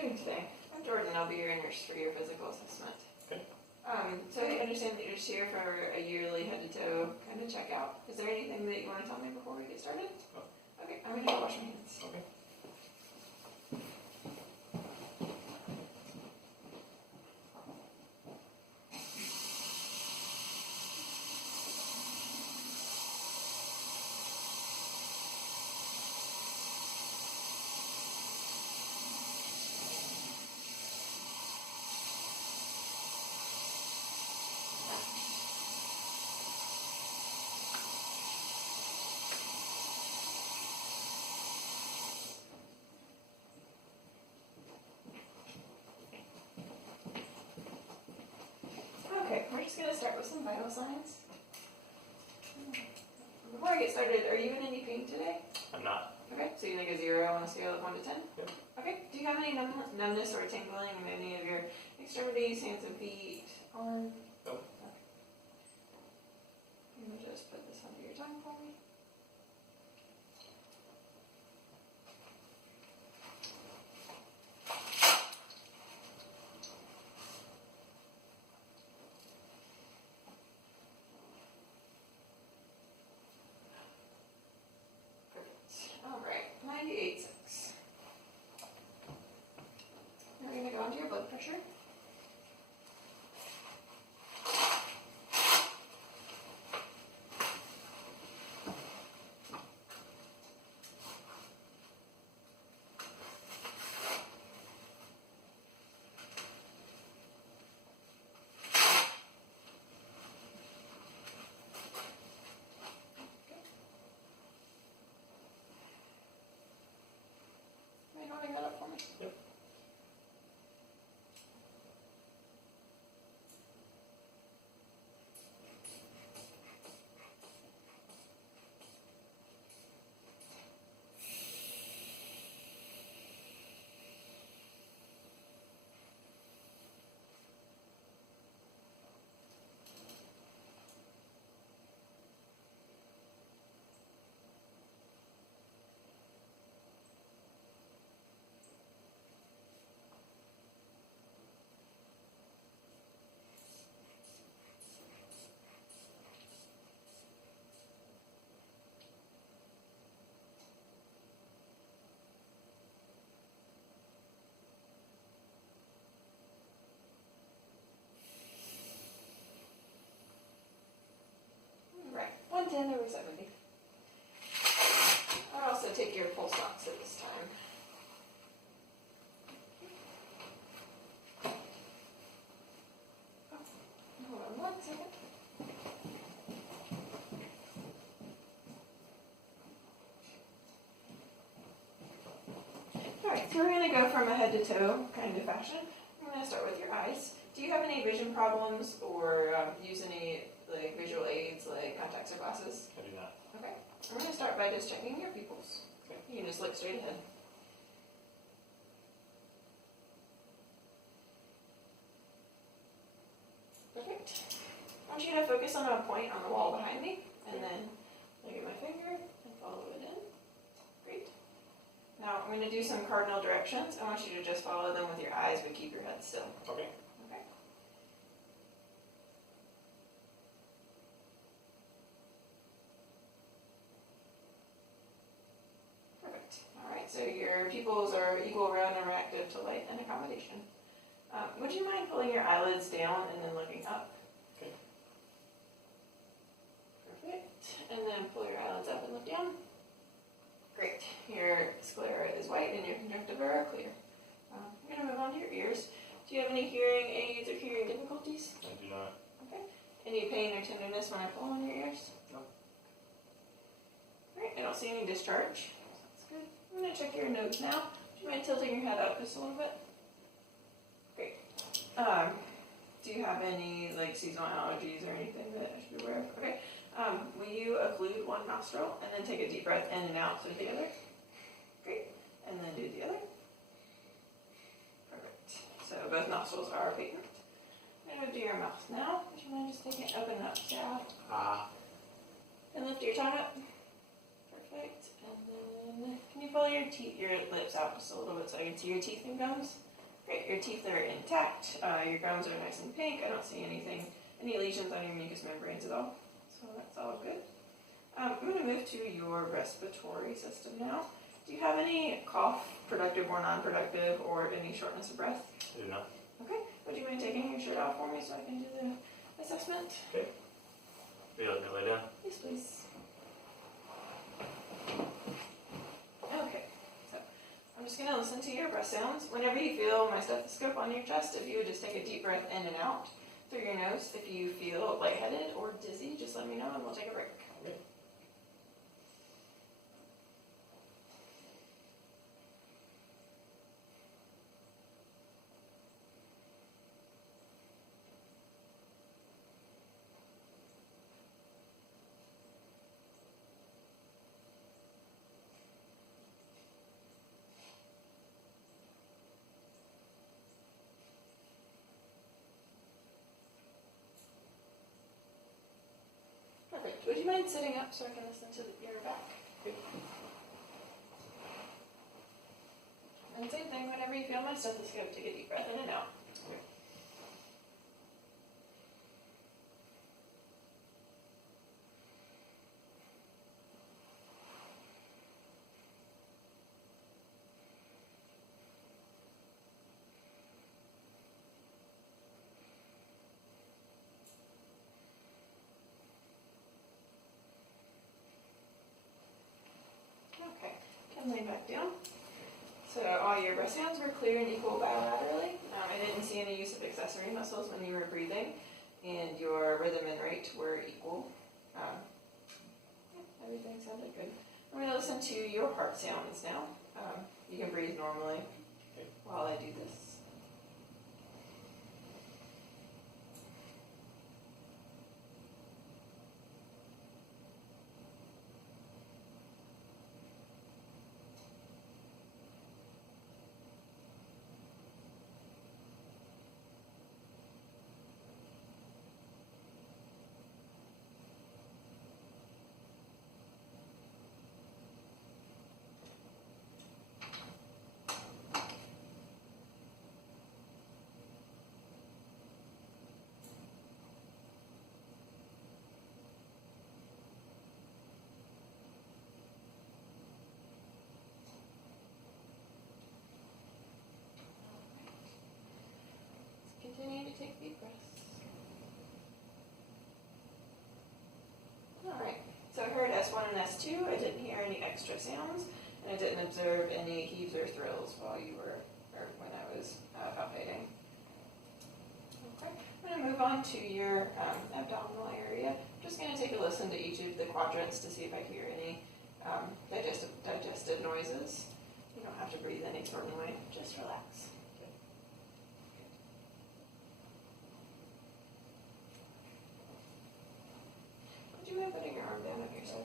doing today? I'm Jordan. I'll be your nurse for your physical assessment. Okay. So I understand that you're just here for a yearly head-to-toe kind of checkout. Is there anything that you want to tell me before we get started? No. Okay, I'm going to go wash my hands. Okay. Okay, we're just going to start with some vital signs. Before I get started, are you in any pain today? I'm not. Okay, so you think a 0 on a scale of 1 to 10? Yep. Okay, do you have any numbness or tingling in any of your extremities, hands and feet, arms? Nope. Okay. Let me just put this under your tongue for me. Alright, 98.6. Now we're going to go into your blood pressure. Are you holding that up for me? Yep. Right, 110 over 70. I'll also take your pulse ox at this time. Hold on 1 second. Alright, so we're going to go from a head to toe kind of fashion. I'm going to start with your eyes. Do you have any vision problems or use any like visual aids like contacts or glasses? I do not. Okay. I'm going to start by just checking your pupils. Okay. You can just look straight ahead. Perfect. I want you to focus on a point on the wall behind me, and then look at my finger and follow it in. Great. Now I'm going to do some cardinal directions. I want you to just follow them with your eyes, but keep your head still. Okay. Okay. Perfect. All right. So your pupils are equal, round, and reactive to light and accommodation. Would you mind pulling your eyelids down and then looking up? Okay. Perfect. And then pull your eyelids up and look down. Great. Your sclera is white and your conjunctiva are clear. We're going to move on to your ears. Do you have any hearing aids or hearing difficulties? I do not. Okay. Any pain or tenderness when I pull on your ears? No. Alright, I don't see any discharge. That's good. I'm going to check your nose now. Do you mind tilting your head up just a little bit? Great. Do you have any like seasonal allergies or anything that I should be aware of? Okay. Will you occlude one nostril and then take a deep breath in and out through the other? Great. And then do the other. Perfect. So both nostrils are patent. I'm going to do your mouth now. Would you mind just taking it open up, Sarah? And lift your tongue up. Perfect. And then can you pull your lips out just a little bit so I can see your teeth and gums? Great, your teeth are intact, your gums are nice and pink. I don't see any lesions on your mucous membranes at all. So that's all good. I'm going to move to your respiratory system now. Do you have any cough, productive or non-productive, or any shortness of breath? I do not. Okay, would you mind taking your shirt off for me so I can do the assessment? Okay. Will you let me lay down? Yes, please. Okay, so I'm just going to listen to your breath sounds. Whenever you feel my stethoscope on your chest, if you would just take a deep breath in and out through your nose. If you feel lightheaded or dizzy, just let me know and we'll take a break. Okay. Perfect. Would you mind sitting up so I can listen to your back? Okay. And same thing, whenever you feel my stethoscope, take a deep breath in and out. Okay, can lay back down. So all your breath sounds were clear and equal bilaterally. I didn't see any use of accessory muscles when you were breathing, and your rhythm and rate were equal. Everything sounded good. I'm going to listen to your heart sounds now. You can breathe normally while I do this. Continue to take deep breaths. Alright, so I heard S1 and S2. I didn't hear any extra sounds, and I didn't observe any heaves or thrills while you were, or when I was palpating. Okay, I'm going to move on to your abdominal area. I'm just going to take a listen to each of the quadrants to see if I hear any digestive noises. You don't have to breathe any certain way, just relax. Would you mind putting your arm down on your side?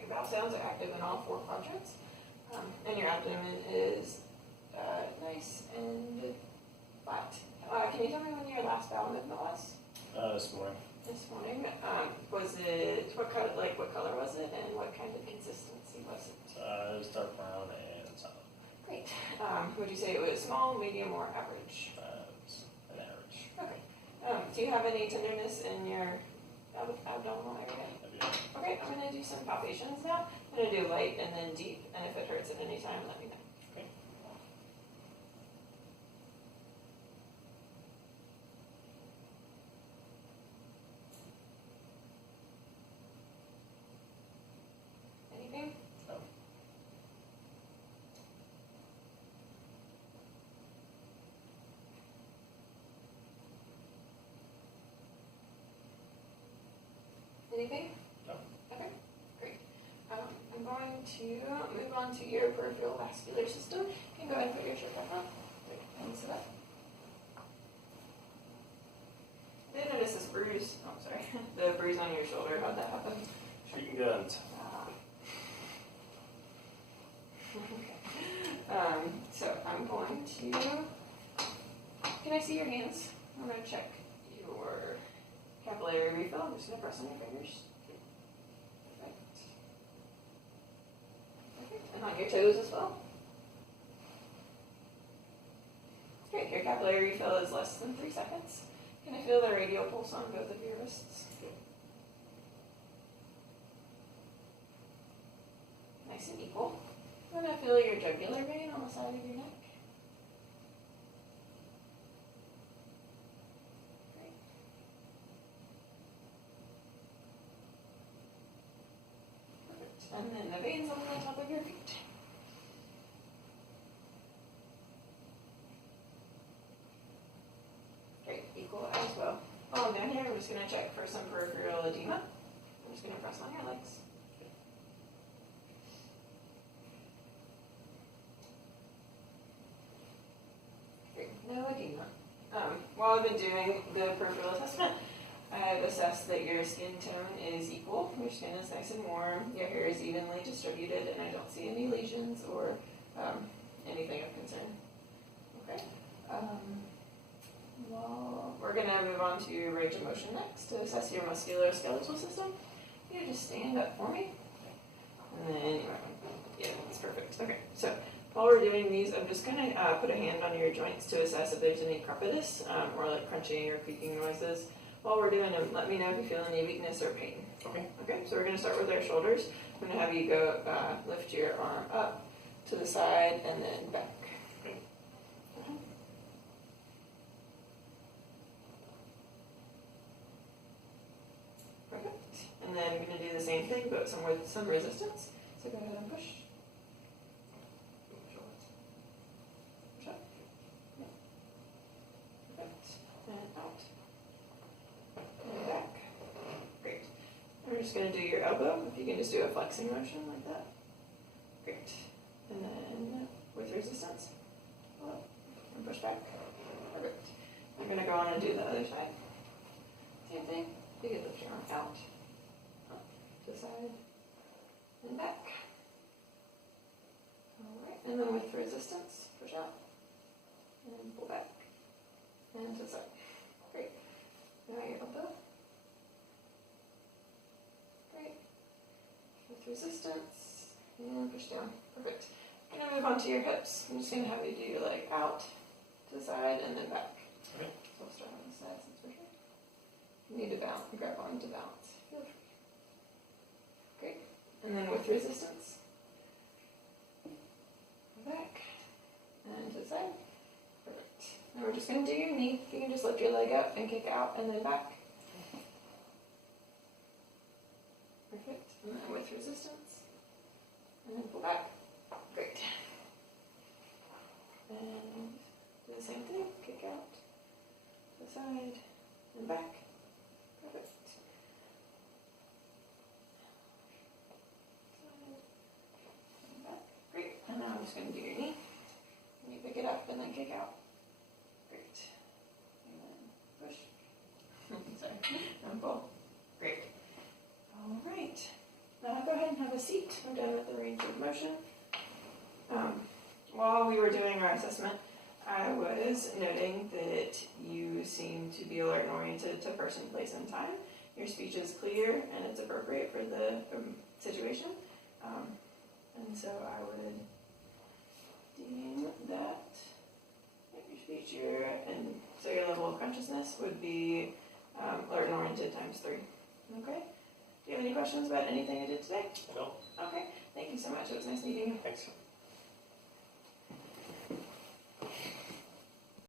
Your bowel sounds are active in all four quadrants, and your abdomen is nice and flat. Can you tell me when your last bowel movement was? This morning. This morning. Was it what color was it, and what kind of consistency was it? It was dark brown and solid. Great. Would you say it was small, medium, or average? It's an average. Okay. Do you have any tenderness in your abdominal area? I do. Okay, I'm going to do some palpations now. I'm going to do light and then deep, and if it hurts at any time, let me know. Okay. Anything? No. Okay, great. I'm going to move on to your peripheral vascular system. You can go ahead and put your shirt back on. Great, and sit up. I did notice this bruise. Oh, sorry. The bruise on your shoulder. How'd that happen? Shooting guns. Okay. So I'm going to. Can I see your hands? I'm going to check your capillary refill. I'm just going to press on your fingers. Perfect. Perfect. And on your toes as well. Great. Your capillary refill is less than 3 seconds. Can I feel the radial pulse on both of your wrists? Nice and equal. I'm going to feel your jugular vein on the side of your neck. Great. Perfect. And then the veins on the top of your feet. Great, equal as well. While I'm down here, I'm just going to check for some peripheral edema. I'm just going to press on your legs. No edema. While I've been doing the peripheral assessment, I've assessed that your skin tone is equal. Your skin is nice and warm. Your hair is evenly distributed, and I don't see any lesions or anything of concern. Okay. Well, we're going to move on to range of motion next to assess your musculoskeletal system. You just stand up for me. And then, yeah, that's perfect. Okay, so while we're doing these, I'm just going to put a hand on your joints to assess if there's any crepitus or like crunching or creaking noises. While we're doing them, let me know if you feel any weakness or pain. Okay. Okay, so we're going to start with our shoulders. I'm going to have you go lift your arm up to the side and then back. Okay. Perfect. And then I'm going to do the same thing, but with some resistance. So go ahead and push. Push up. Yeah. Perfect. And out. And back. Great. We're just going to do your elbow. If you can just do a flexing motion like that. Great. And then with resistance. Pull up. And push back. Perfect. I'm going to go on and do the other side. Same thing. You can lift your arm out. Up to the side. And back. Alright, and then with resistance, push out. And pull back. And to the side. Great. Now your elbow. Great. With resistance. And push down. Perfect. I'm going to move on to your hips. I'm just going to have you do your leg out to the side and then back. Okay. So I'll start on the side since we're here. You need to balance, grab on to balance. Feel free. Great. And then with resistance. Back. And to the side. Perfect. Now we're just going to do your knee. You can just lift your leg up and kick out and then back. Perfect. And then with resistance. And then pull back. Great. And do the same thing. Kick out. To the side. And back. Perfect. Side. And back. Great. And now I'm just going to do your knee. And you pick it up and then kick out. Great. And then push. Sorry. And pull. Great. All right. Now go ahead and have a seat. We're done with the range of motion. While we were doing our assessment, I was noting that you seem to be alert and oriented to person, place, and time. Your speech is clear and it's appropriate for the situation. And so I would deem that your speech, and so your level of consciousness would be alert and oriented times 3. Okay? Do you have any questions about anything I did today? No. Okay. Thank you so much. It was nice meeting you. Thanks.